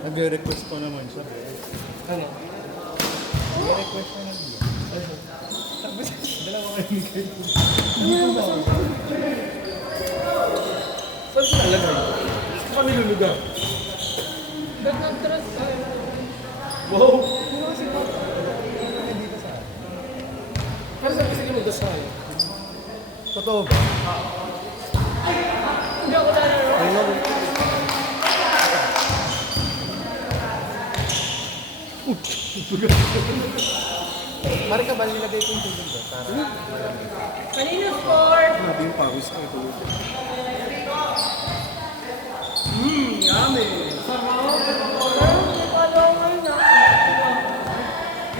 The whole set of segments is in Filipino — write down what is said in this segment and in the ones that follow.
Nagre-request pa naman siya. Ano? Nagre-request pa naman. Sabi sa dalawa kayo ni Kyle. Saan sila lagay? Saan pa nilulugar? Nag-trust ka. Wow! Dito sa akin. Pero sabi sige mo dasay. Totoo ba? Hindi ako lalaro. Ayun. Mari ka ba nilagay ko yung tubig ba? Para malamig. Kanino score? Grabe yung pawis ko ito. Yummy! Pero hindi ko alam ngayon na.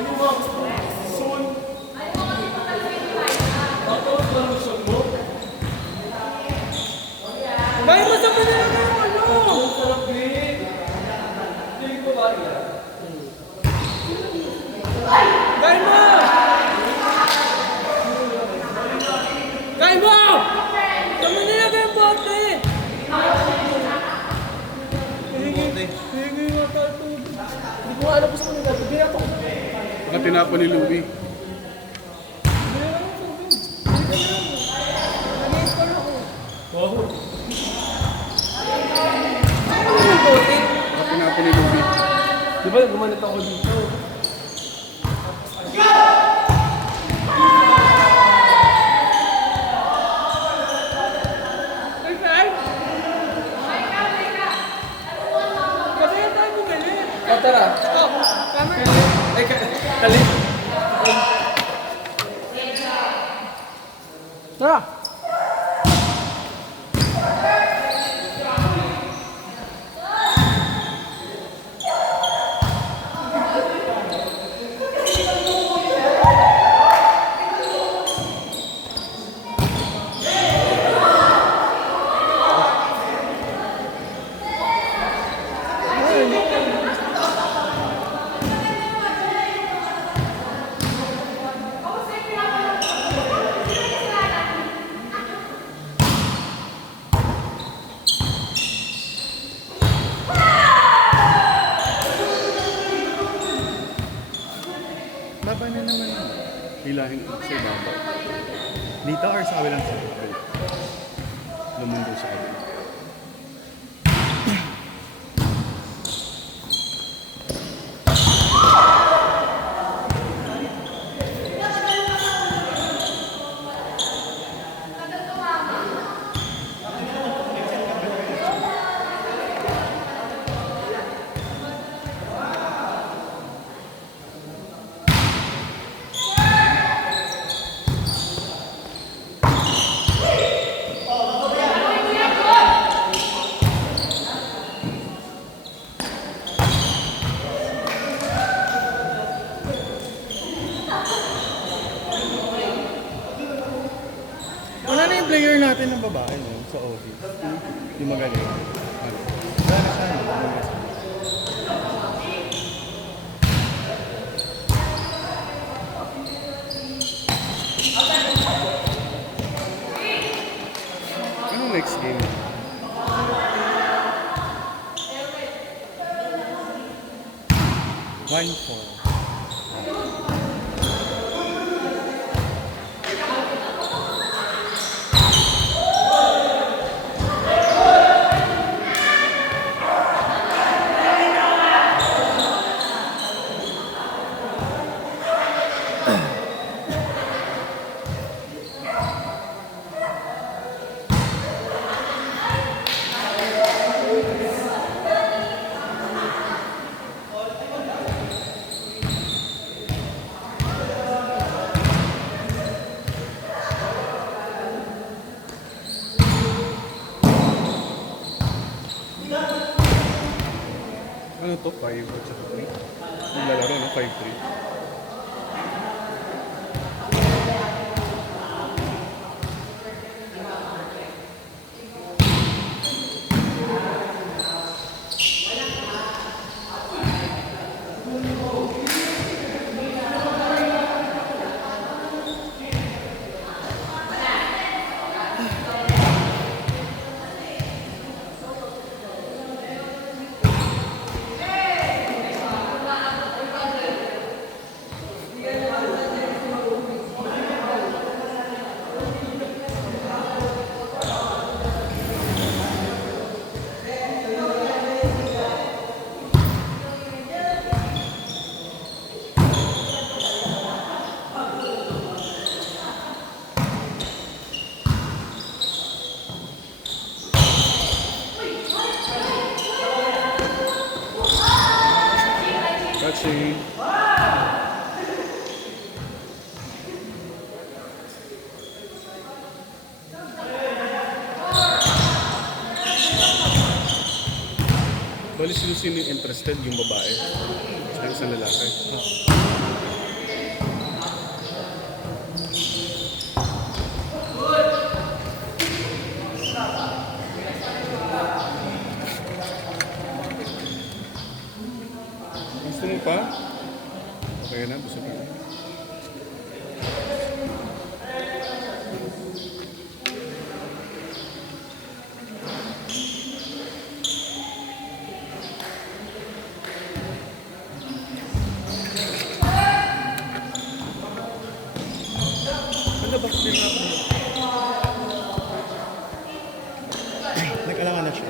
Ano ba gusto mo? Soon? Tapos lang siya mo? Dahil masama na lang yung ano. Ang sarap eh! Hindi ko ba yan? Dahil mo! Dahil mo! Tama nilagay yung bote. Hingi mo tayo tubig. Hindi ko alam gusto ko nila. Bigyan ako. Baka tinapon ni Louie. Nag-i-score ako. Wow! Ano yung bote? Baka tinapon ni Louie. Di ba gumanit ako dito? Ay, Frank! Kasi tayo bumili. Tara! Stop! Tama. Ay, kalit! Tara! Laban na naman yun. Hilahin ko sa ibabaw. Dito or sa kabilang side? Lumundo sa kabila. Wala na yung player natin ng babae no, sa office. Yung magaling. Ano? Wala na siya. No? Wala na siya. Anong next game? One four. Ano to? 5 at saka 3? Yung lalaro, no? 5-3. Shane. Bali sino yung interested, yung babae. Sa isang lalaki. Gusto mo pa? Okay na, gusto ka na. Ano ba? Nag-alangan na siya.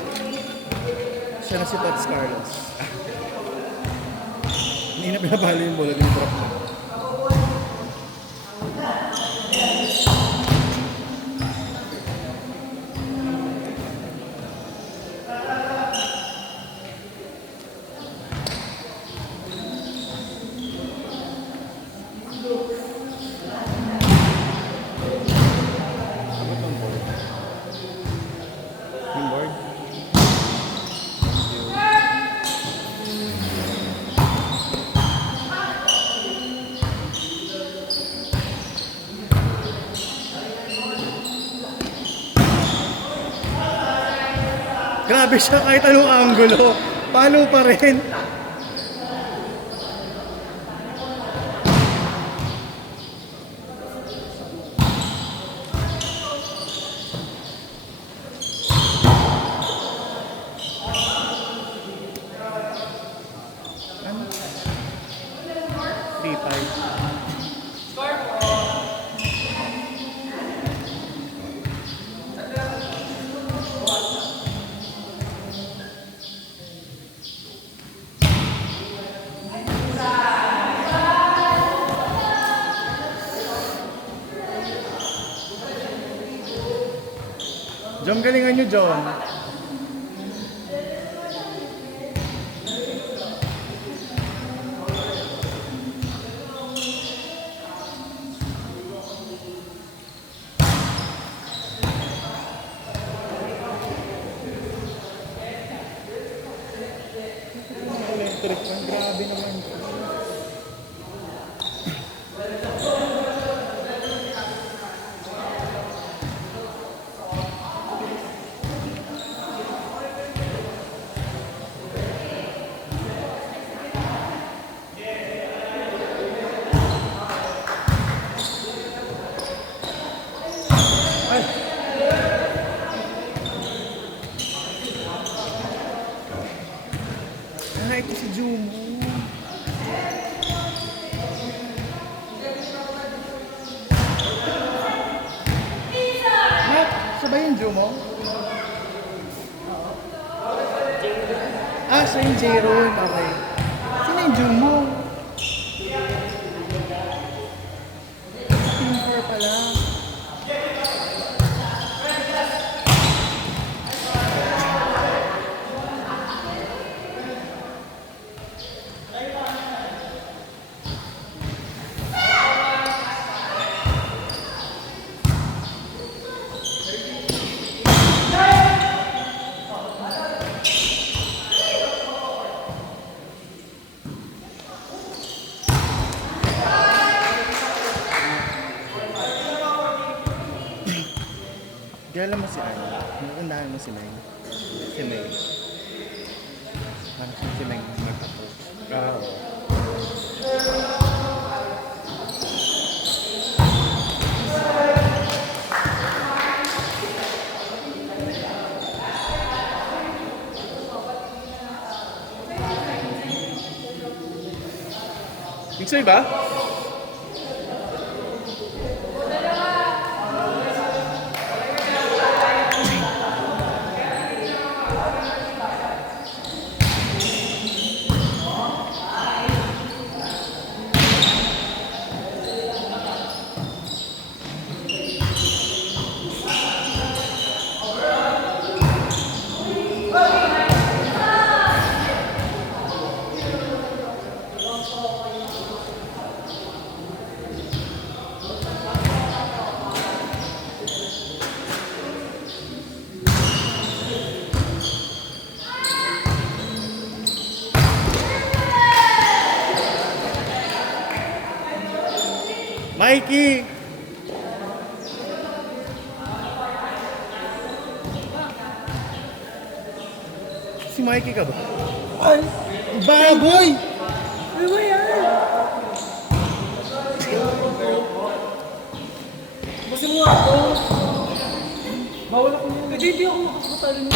Siya na si Tots Carlos. Hindi na pinapalo yung bola, dinidrop na. Ano bang board? Yung board. Grabe siya kahit anong anggulo. Paano pa rin? Ano? 3-5. Jom, galingan nyo, Jom. Electric fan, grabe naman. Ah, ito si Jumo. Matt, siya ba yung Jumo? Ah, siya yung J-Ron. Okay. Sino yung Jumo? Team 4 pala. Di alam mo si ano? Nakandahan mo si May. Si May. Parang si May mag-approach. Ah, oo. Iksay ba? Mikey! Si Mikey ka ba? Ay, Baboy! ano ba yan? Basta mo ako. Bawal ako yun. Hindi ako makakatalo mo.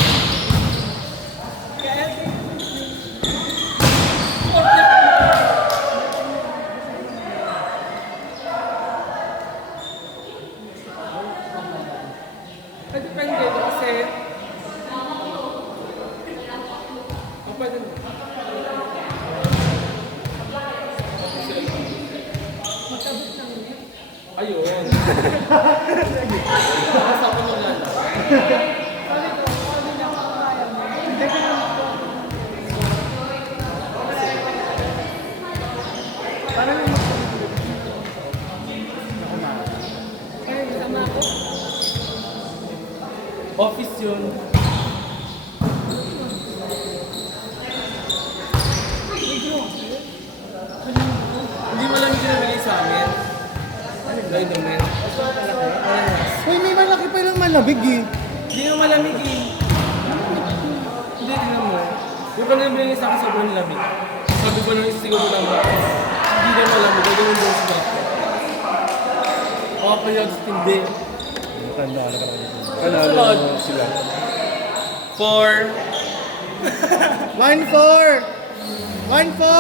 Kaya, depende ito kasi pwede mo. Matabot lang yun. Ayun. Basta ako maganda. Sorry ko, sorry na ako kaya mo. Hindi ko naman ako. Parang yung Ay, tama ako. Office yun. Hindi mo lang yung pinabigay sa amin. Ano ba yung domain? Yes. Uy, may malaki pa lang malamig eh. Hindi nga malamig eh. Hindi, tingnan mo. Yung pa nabigay sa akin sobrang lamig. Sabi ko lang siguro lang hindi na malamig. Gagawin doon sa ako. Okay, hindi. Tanda ka na ka na. Sunod. Sila. 4. 1-4! 1-4!